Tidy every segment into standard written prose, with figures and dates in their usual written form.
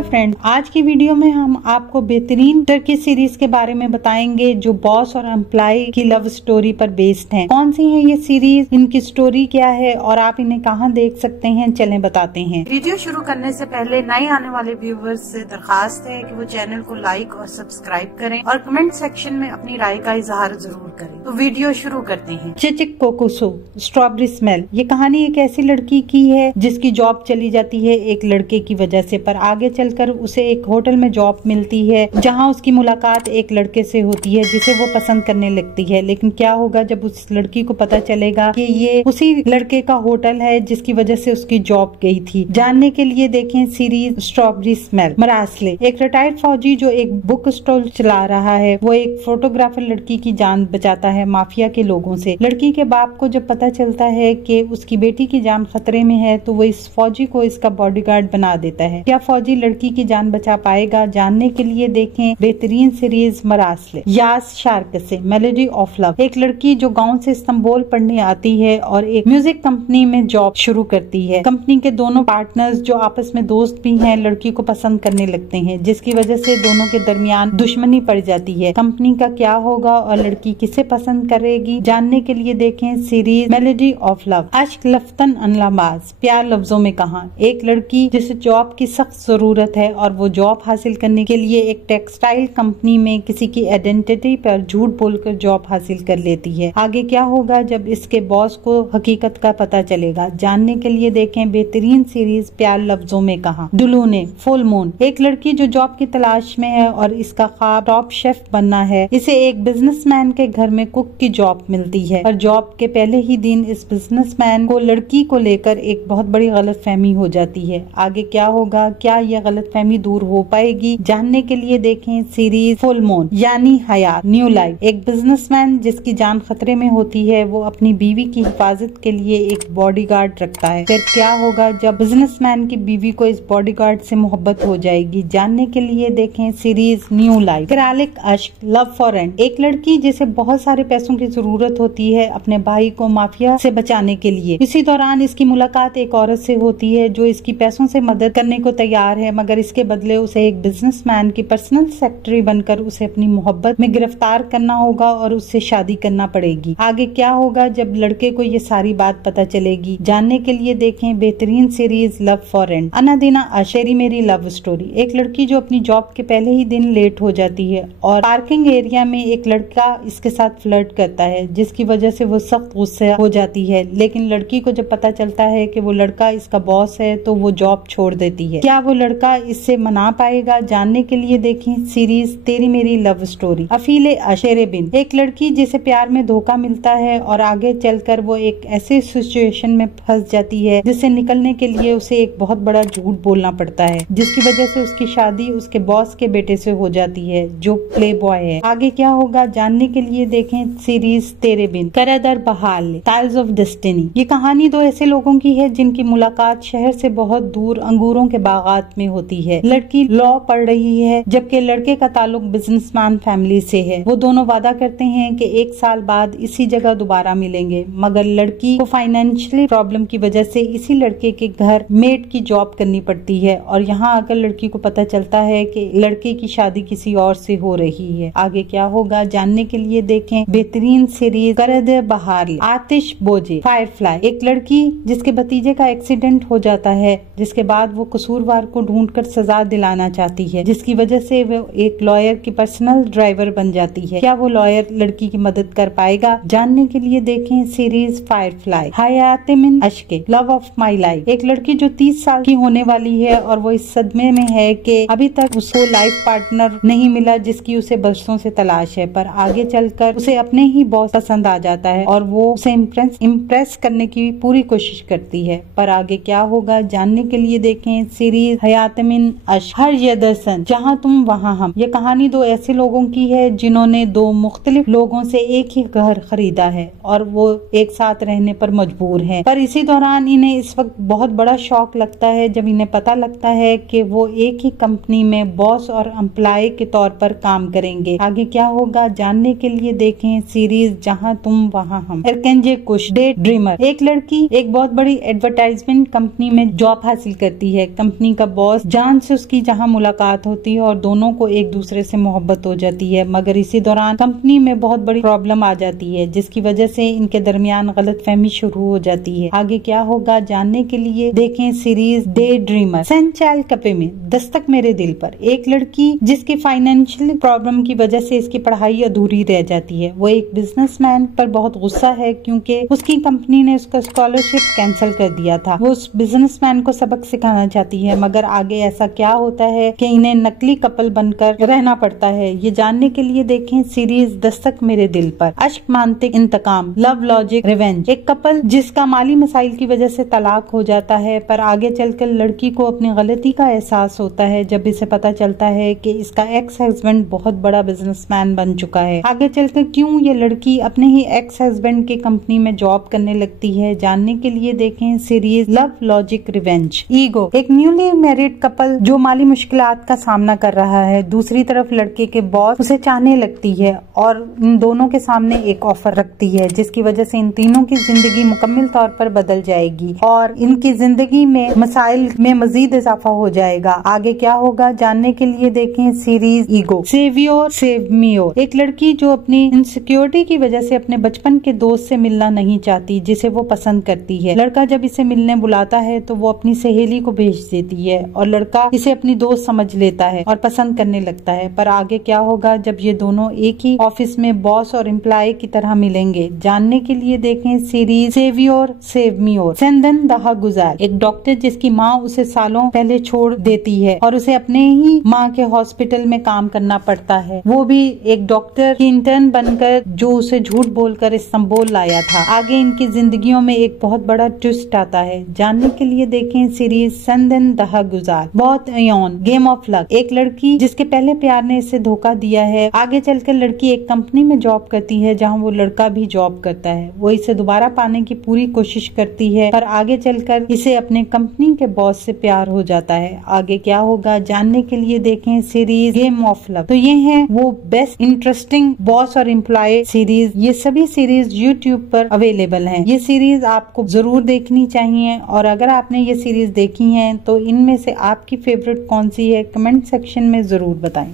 Hello friend, आज की video में हम आपको बेहतरीन टर्की सीरीज के बारे में बताएंगे जो बॉस और एम्प्लॉय की लव स्टोरी पर बेस्ड हैं। कौन सी है ये सीरीज, इनकी स्टोरी क्या है और आप इन्हें कहां देख सकते हैं, चलें बताते हैं। वीडियो शुरू करने से पहले नए आने वाले व्यूवर्स से दरखास्त है कि वो चैनल को लाइक और सब्सक्राइब करें और कमेंट सेक्शन में अपनी राय का इजहार जरूर करें। तो वीडियो शुरू करते हैं। चिचिक कोकोसो स्ट्रॉबेरी स्मेल। ये कहानी एक ऐसी लड़की की है जिसकी जॉब चली जाती है एक लड़के की वजह से, पर आगे चलकर उसे एक होटल में जॉब मिलती है जहां उसकी मुलाकात एक लड़के से होती है जिसे वो पसंद करने लगती है। लेकिन क्या होगा जब उस लड़की को पता चलेगा कि ये उसी लड़के का होटल है जिसकी वजह से उसकी जॉब गई थी। जानने के लिए देखें सीरीज स्ट्रॉबेरी स्मेल। मरासले। एक रिटायर्ड फौजी जो एक बुक स्टॉल चला रहा है, वो एक फोटोग्राफर लड़की की जान बचाता है माफिया के लोगों से। लड़की के बाप को जब पता चलता है कि उसकी बेटी की जान खतरे में है तो वो इस फौजी को इसका बॉडीगार्ड बना देता है। क्या फौजी लड़की की जान बचा पाएगा? जानने के लिए देखें बेहतरीन सीरीज मरासले। यास शार्क से मेलोडी ऑफ लव। एक लड़की जो गांव से इस्तांबुल पढ़ने आती है और एक म्यूजिक कंपनी में जॉब शुरू करती है। कंपनी के दोनों पार्टनर्स जो आपस में दोस्त भी हैं लड़की को पसंद करने लगते हैं, जिसकी वजह से दोनों के दरमियान दुश्मनी पड़ जाती है। कंपनी का क्या होगा और लड़की किसे पसंद करेगी? जानने के लिए देखें सीरीज मेलोडी ऑफ लव। अश्क लफ्तन अनलामाज। प्यार लफ्जों में कहा। एक लड़की जिसे जॉब की सख्त जरूरत है और वो जॉब हासिल करने के लिए एक टेक्सटाइल कंपनी में किसी की आइडेंटिटी पर झूठ बोलकर जॉब हासिल कर लेती है। आगे क्या होगा जब इसके बॉस को हकीकत का पता चलेगा? जानने के लिए देखें बेहतरीन सीरीज प्यार लफ्जों में कहा। डुलूने फुल मून। एक लड़की जो जॉब की तलाश में है और इसका ख्वाब टॉप शेफ बनना है, इसे एक बिजनेसमैन के घर में कुक की जॉब मिलती है। पर जॉब के पहले ही दिन इस बिजनेसमैन को लड़की को लेकर एक बहुत बड़ी गलतफहमी हो जाती है। आगे क्या होगा? क्या यह गलतफहमी दूर हो पाएगी? जानने के लिए देखें सीरीज फुल मून यानी हयात न्यू लाइफ। एक बिजनेसमैन जिसकी जान खतरे में होती है, वो अपनी बीवी की हिफाजत के लिए एक बॉडीगार्ड रखता है। फिर क्या होगा जब बिजनेसमैन की बीवी को इस बॉडीगार्ड से मोहब्बत हो जाएगी? जानने के लिए देखें series new life. किरालिक Ashk love for rent. एक लड़की जिसे बहुत सारे पैसों की जरूरत होती है अपने भाई को माफिया से बचाने के लिए। इसी दौरान इसकी मुलाकात एक औरत से होती है जो इसकी पैसों से मदद करने को तैयार है, मगर इसके बदले उसे एक बिजनेसमैन की पर्सनल सेक्रेटरी बनकर उसे अपनी मोहब्बत में गिरफ्तार करना होगा और उससे शादी करना पड़ेगी। आगे क्या होगा जब लड़के को ये सारी बात पता चलेगी? जानने के लिए देखें बेहतरीन series love for rent. अनादीना Asheri मेरी लव स्टोरी। एक लड़की जो अपनी जॉब के पहले ही दिन लेट हो जाती है और पार्किंग एरिया में एक लड़का इसके साथ फ्लर्ट करता है, जिसकी वजह से वो सख्त गुस्सा हो जाती है। लेकिन लड़की को जब पता चलता है कि वो लड़का इसका बॉस है तो वो जॉब छोड़ देती है। क्या वो लड़का इससे मना पाएगा? जानने के लिए देखें सीरीज तेरी मेरी लव स्टोरी। अफीले अशेरे बिन। एक लड़की जिसे प्यार में धोखा मिलता है और आगे चलकर वो एक ऐसे सिचुएशन में फंस जाती है जिससे निकलने के लिए उसे एक बहुत बड़ा झूठ बोलना पड़ता है, जिसकी वजह से उसकी शादी उसके बॉस के बेटे से हो जाती है जो प्ले बॉय है। आगे क्या होगा? जानने के लिए देखें सीरीज तेरे बिन। करदर बहाल टाइल्स ऑफ डेस्टिनी। ये कहानी दो ऐसे लोगों की है जिनकी मुलाकात शहर से बहुत दूर अंगूरों के बागात में होती है। लड़की लॉ पढ़ रही है जबकि लड़के का ताल्लुक बिजनेसमैन फैमिली से है। वो दोनों वादा करते हैं कि 1 साल बाद इसी जगह दोबारा मिलेंगे, मगर लड़की को फाइनेंशियली प्रॉब्लम की वजह से इसी लड़के के घर मेड की जॉब करनी पड़ती है और यहाँ आकर लड़की को पता चलता है कि लड़के की शादी किसी और से हो रही है। आगे क्या होगा? जानने के लिए देखें बेहतरीन सीरीज करद बहार। आतिश बोझे फायरफ्लाई। एक लड़की जिसके भतीजे का एक्सीडेंट हो जाता है, जिसके बाद वो कसूरवार को ढूंढकर सजा दिलाना चाहती है, जिसकी वजह से वो एक लॉयर की पर्सनल ड्राइवर बन जाती है। क्या वो लॉयर लड़की की मदद कर पाएगा? जानने के लिए देखें सीरीज फायरफ्लाई। हयात मिन अश्के लव ऑफ माई लाइफ। एक लड़की जो 30 साल की होने वाली है और वो इस सदमे में है कि अभी तक उसको लाइफ पार्टनर नहीं मिला जिसकी उसे बरसों से तलाश है, पर आगे चलकर उसे अपने ही बॉस पसंद आ जाता है और वो उसे इम्प्रेस करने की पूरी कोशिश करती है। पर आगे क्या होगा? जानने के लिए देखें सीरीज हयात मिन अश्क हर यदर्सन जहाँ तुम वहाँ हम। ये कहानी दो ऐसे लोगों की है जिन्होंने दो मुख्तलिफ लोगों से एक ही घर खरीदा है और वो एक साथ रहने पर मजबूर हैं, पर इसी दौरान इन्हें इस वक्त बहुत बड़ा शौक लगता है जब इन्हें पता लगता है कि वो एक ही कंपनी में बॉस और एम्प्लॉय के तौर पर काम करेंगे। आगे क्या होगा? जानने के लिए देखें सीरीज जहाँ तुम वहाँ हम। एरकेंजे कुश डे ड्रीमर। एक लड़की एक बहुत बड़ी एडवर्टाइजमेंट कंपनी में जॉब हासिल करती है। कंपनी का बॉस जान से उसकी जहाँ मुलाकात होती है और दोनों को एक दूसरे से मोहब्बत हो जाती है, मगर इसी दौरान कंपनी में बहुत बड़ी प्रॉब्लम आ जाती है जिसकी वजह से इनके दरमियान गलतफहमी शुरू हो जाती है। आगे क्या होगा जानने के लिए देखें सीरीज डे ड्रीमर। सेंचैल कपे में दस्तक मेरे दिल पर। एक लड़की जिसकी फाइनेंशियल प्रॉब्लम की वजह से इसकी पढ़ाई अधूरी रह जाती है। वो एक बिजनेसमैन पर बहुत गुस्सा है क्योंकि उसकी कंपनी ने उसका स्कॉलरशिप कैंसिल कर दिया था। वो उस बिजनेसमैन को सबक सिखाना चाहती है, मगर आगे ऐसा क्या होता है कि इन्हें नकली कपल बनकर रहना पड़ता है। ये जानने के लिए देखें सीरीज दस्तक मेरे दिल पर। अश्क मानते इंतकाम, लव लॉजिक रिवेंज। एक कपल जिसका माली मसाइल की वजह से तलाक हो जाता है, पर आगे चलकर लड़की को अपनी गलती का एहसास होता है जब इसे पता चलता है कि इसका एक्स हस्बैंड बहुत बड़ा बिजनेसमैन बन चुका है। आगे चलकर क्यों ये लड़की अपने ही एक्स हस्बैंड की कंपनी में जॉब करने लगती है, जानने के लिए देखें series love logic revenge. Ego, एक न्यूली मैरिड कपल जो माली मुश्किलात का सामना कर रहा है। दूसरी तरफ लड़के के बॉस उसे चाहने लगती है और इन दोनों के सामने एक ऑफर रखती है जिसकी वजह से इन तीनों की जिंदगी मुकम्मल तौर पर बदल जाएगी और इनकी जिंदगी में मसाइल में मजीद इजाफा हो जाएगा। आगे क्या होगा जानने के लिए देखें सीरीज ईगो। सेवियोर सेव मियोर, एक लड़की जो अपनी इनसिक्योरिटी की वजह से अपने बचपन के दोस्त से मिलना नहीं चाहती जिसे वो पसंद करती है। लड़का जब इसे मिलने बुलाता है तो वो अपनी सहेली को भेज देती है और लड़का इसे अपनी दोस्त समझ लेता है और पसंद करने लगता है। पर आगे क्या होगा जब ये दोनों एक ही ऑफिस में बॉस और एम्प्लॉय की तरह मिलेंगे, जानने के लिए देखें सीरीज सेवियोर सेव मियोर। सेंदन दहा गुजार, एक डॉक्टर जिसकी माँ उसे सालों पहले छोड़ देती है और उसे अपने ही माँ के हॉस्पिटल में काम करना पड़ता है। वो भी एक डॉक्टर की इंटर्न बनकर जो उसे झूठ बोलकर इस्तांबुल लाया था। आगे इनकी जिंदगियों में एक बहुत बड़ा ट्विस्ट आता है, जानने के लिए देखें सीरीज सेंदन दहा गुजार। बहुत अयन गेम ऑफ लक, एक लड़की जिसके पहले प्यार ने इसे धोखा दिया है। आगे चलकर लड़की एक कंपनी में जॉब करती है जहाँ वो लड़का भी जॉब करता है। वो इसे दोबारा पाने की पूरी कोशिश करती है पर आगे चलकर इसे अपने कंपनी के बॉस से प्यार हो जाता है। आगे क्या होगा जानने के लिए देखें सीरीज गेम ऑफ लव। तो ये हैं वो बेस्ट इंटरेस्टिंग बॉस और एम्प्लॉय सीरीज। ये सभी सीरीज यूट्यूब पर अवेलेबल हैं। ये सीरीज आपको जरूर देखनी चाहिए और अगर आपने ये सीरीज देखी है तो इनमें से आपकी फेवरेट कौन सी है कमेंट सेक्शन में जरूर बताएं।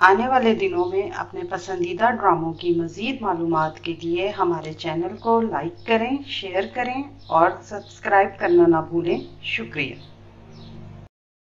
आने वाले दिनों में अपने पसंदीदा ड्रामों की मजीद मालूमात के लिए हमारे चैनल को लाइक करें, शेयर करें और सब्सक्राइब करना ना भूलें। शुक्रिया।